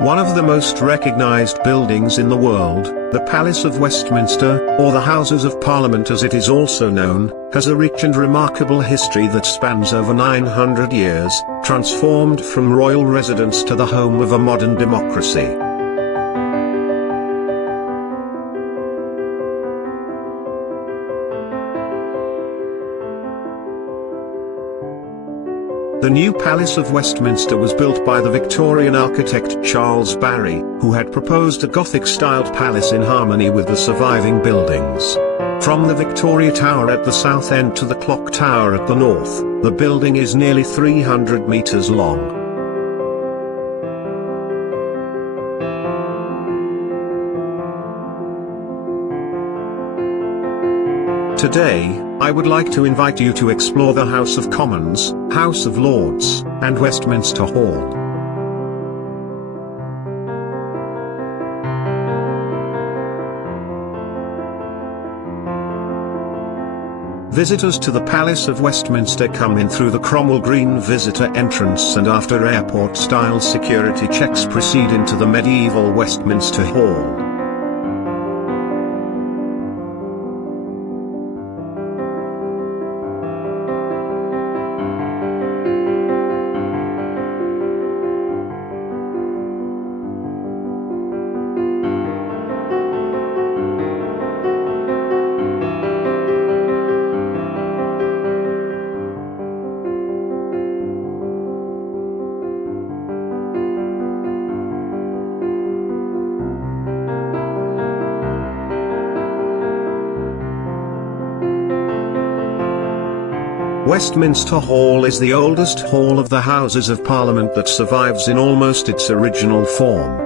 One of the most recognized buildings in the world, the Palace of Westminster, or the Houses of Parliament as it is also known, has a rich and remarkable history that spans over 900 years, transformed from royal residence to the home of a modern democracy. The new Palace of Westminster was built by the Victorian architect Charles Barry, who had proposed a Gothic-styled palace in harmony with the surviving buildings. From the Victoria Tower at the south end to the Clock Tower at the north, the building is nearly 300 meters long. Today, I would like to invite you to explore the House of Commons, House of Lords, and Westminster Hall. Visitors to the Palace of Westminster come in through the Cromwell Green visitor entrance and after airport-style security checks proceed into the medieval Westminster Hall. Westminster Hall is the oldest hall of the Houses of Parliament that survives in almost its original form.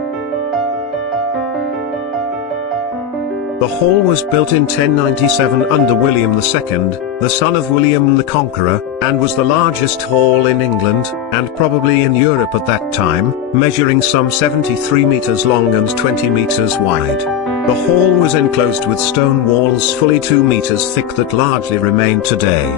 The hall was built in 1097 under William II, the son of William the Conqueror, and was the largest hall in England, and probably in Europe at that time, measuring some 73 meters long and 20 meters wide. The hall was enclosed with stone walls fully 2 meters thick that largely remain today.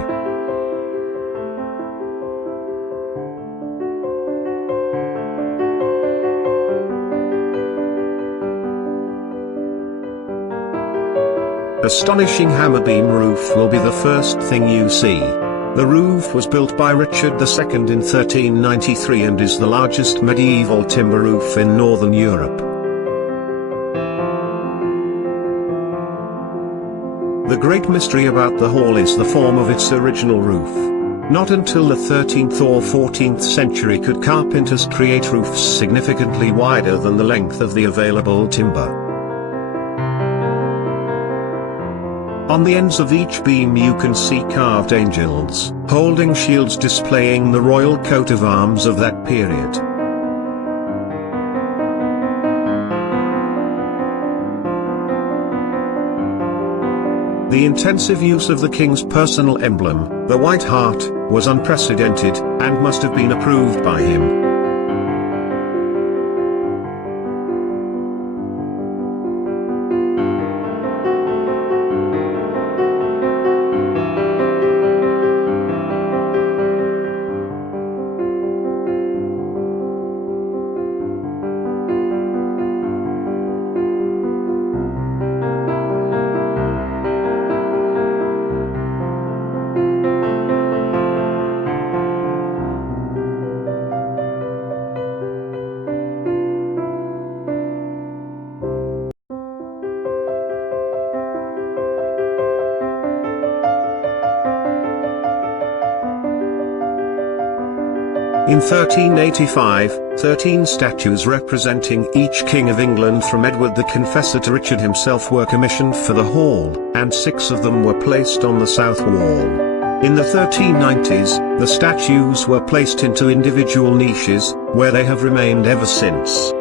Astonishing hammer beam roof will be the first thing you see. The roof was built by Richard II in 1393 and is the largest medieval timber roof in northern Europe. The great mystery about the hall is the form of its original roof. Not until the 13th or 14th century could carpenters create roofs significantly wider than the length of the available timber. On the ends of each beam you can see carved angels, holding shields displaying the royal coat of arms of that period. The intensive use of the king's personal emblem, the White Hart, was unprecedented, and must have been approved by him. In 1385, 13 statues representing each King of England from Edward the Confessor to Richard himself were commissioned for the hall, and 6 of them were placed on the south wall. In the 1390s, the statues were placed into individual niches, where they have remained ever since.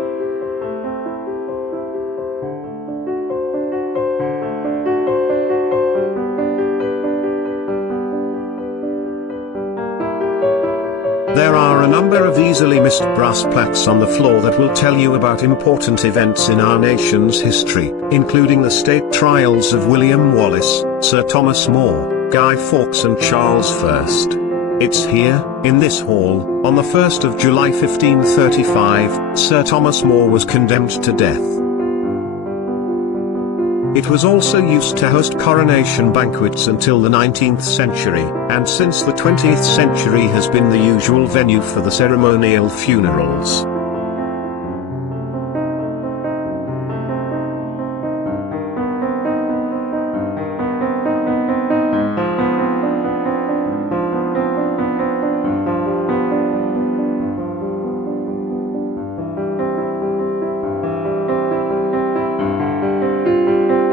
There are a number of easily missed brass plaques on the floor that will tell you about important events in our nation's history, including the state trials of William Wallace, Sir Thomas More, Guy Fawkes and Charles I. It's here, in this hall, on the 1st of July 1535, Sir Thomas More was condemned to death. It was also used to host coronation banquets until the 19th century, and since the 20th century has been the usual venue for the ceremonial funerals.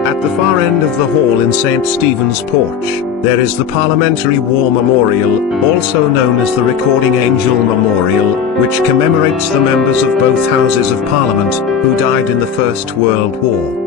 At the far end of the hall in St. Stephen's Porch, there is the Parliamentary War Memorial, also known as the Recording Angel Memorial, which commemorates the members of both Houses of Parliament, who died in the First World War.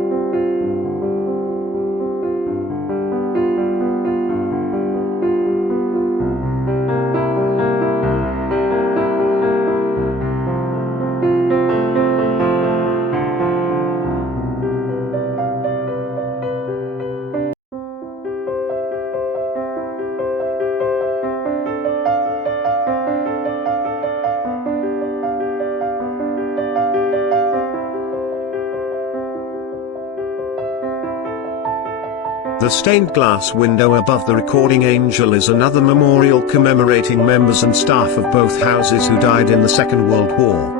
The stained glass window above the Recording Angel is another memorial commemorating members and staff of both houses who died in the Second World War.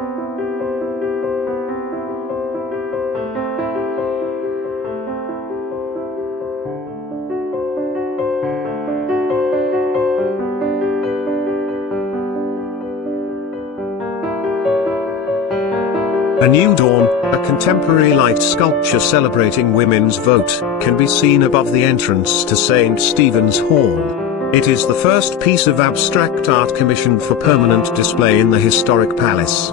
A New Dawn, a contemporary light sculpture celebrating women's vote, can be seen above the entrance to St. Stephen's Hall. It is the first piece of abstract art commissioned for permanent display in the historic palace.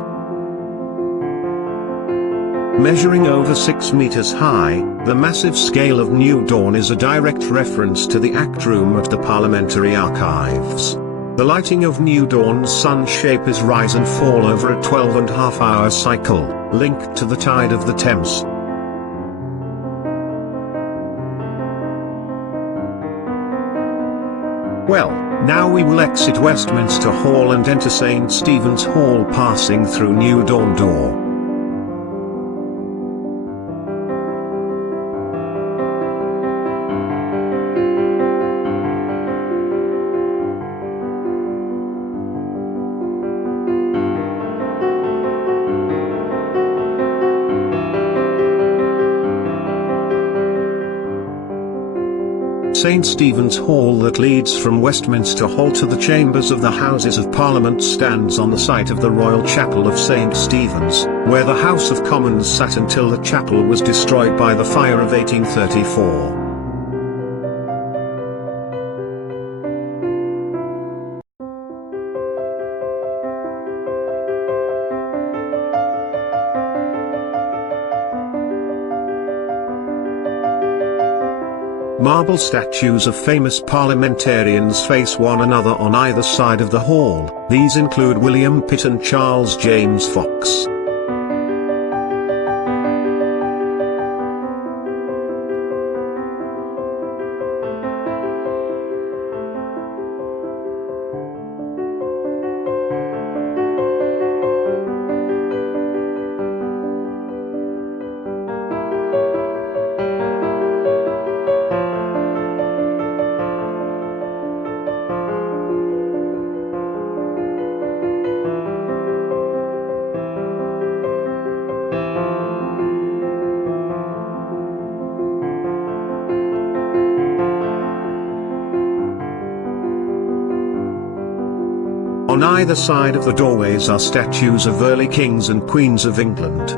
Measuring over 6 meters high, the massive scale of New Dawn is a direct reference to the Act Room at the Parliamentary Archives. The lighting of New Dawn's sun shape is rise and fall over a 12.5-hour cycle, linked to the tide of the Thames. Well, now we will exit Westminster Hall and enter St. Stephen's Hall, passing through New Dawn Door. St. Stephen's Hall that leads from Westminster Hall to the chambers of the Houses of Parliament stands on the site of the Royal Chapel of St. Stephen's, where the House of Commons sat until the chapel was destroyed by the fire of 1834. Marble statues of famous parliamentarians face one another on either side of the hall. These include William Pitt and Charles James Fox. On either side of the doorways are statues of early kings and queens of England.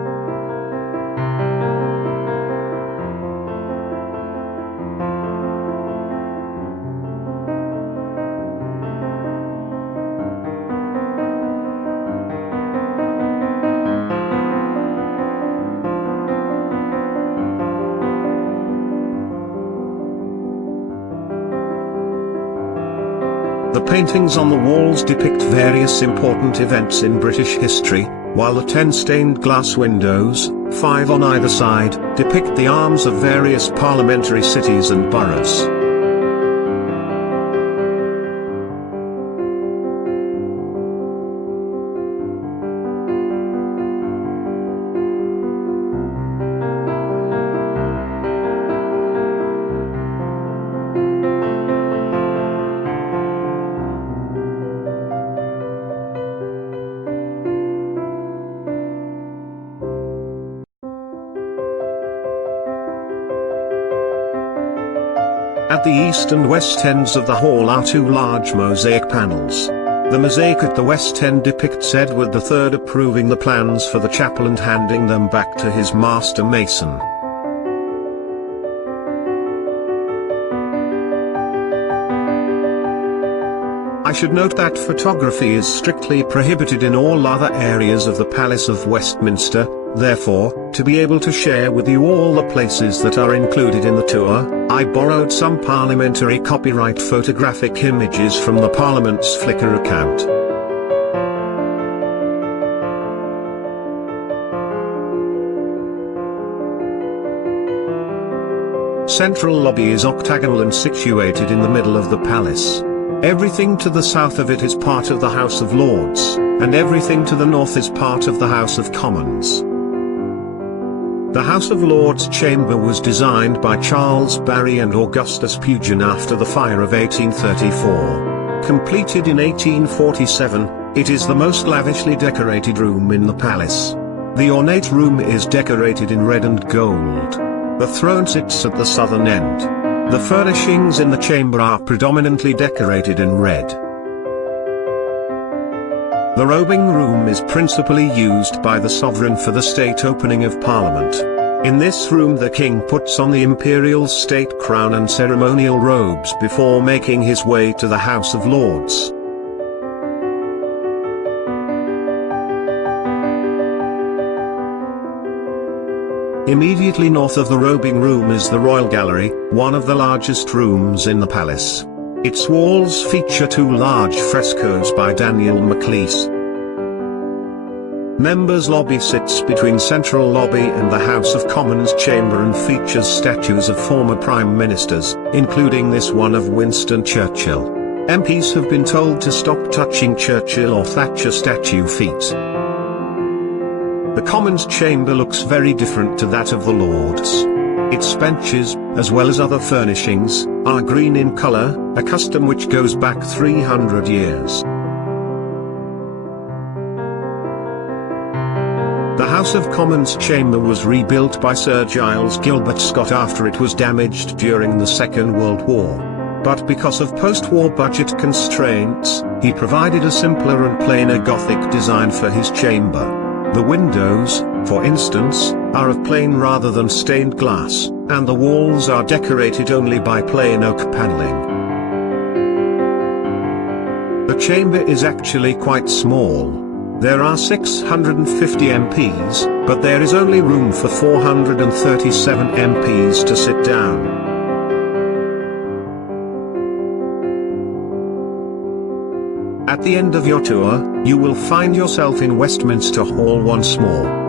The paintings on the walls depict various important events in British history, while the 10 stained glass windows, 5 on either side, depict the arms of various parliamentary cities and boroughs. the east and west ends of the hall are two large mosaic panels. The mosaic at the west end depicts Edward III approving the plans for the chapel and handing them back to his master mason. I should note that photography is strictly prohibited in all other areas of the Palace of Westminster. Therefore, to be able to share with you all the places that are included in the tour, I borrowed some parliamentary copyright photographic images from the Parliament's Flickr account. Central lobby is octagonal and situated in the middle of the palace. Everything to the south of it is part of the House of Lords, and everything to the north is part of the House of Commons. The House of Lords chamber was designed by Charles Barry and Augustus Pugin after the fire of 1834. Completed in 1847, it is the most lavishly decorated room in the palace. The ornate room is decorated in red and gold. The throne sits at the southern end. The furnishings in the chamber are predominantly decorated in red. The robing room is principally used by the sovereign for the state opening of Parliament. In this room the king puts on the imperial state crown and ceremonial robes before making his way to the House of Lords. Immediately north of the robing room is the Royal Gallery, one of the largest rooms in the palace. Its walls feature two large frescoes by Daniel Maclise. Members' lobby sits between Central Lobby and the House of Commons chamber and features statues of former Prime Ministers, including this one of Winston Churchill. MPs have been told to stop touching Churchill or Thatcher statue feet. The Commons chamber looks very different to that of the Lords. Its benches, as well as other furnishings, are green in colour, a custom which goes back 300 years. The House of Commons chamber was rebuilt by Sir Giles Gilbert Scott after it was damaged during the Second World War. But because of post-war budget constraints, he provided a simpler and plainer Gothic design for his chamber. The windows, for instance, are of plain rather than stained glass, and the walls are decorated only by plain oak paneling. The chamber is actually quite small. There are 650 MPs, but there is only room for 437 MPs to sit down. At the end of your tour, you will find yourself in Westminster Hall once more.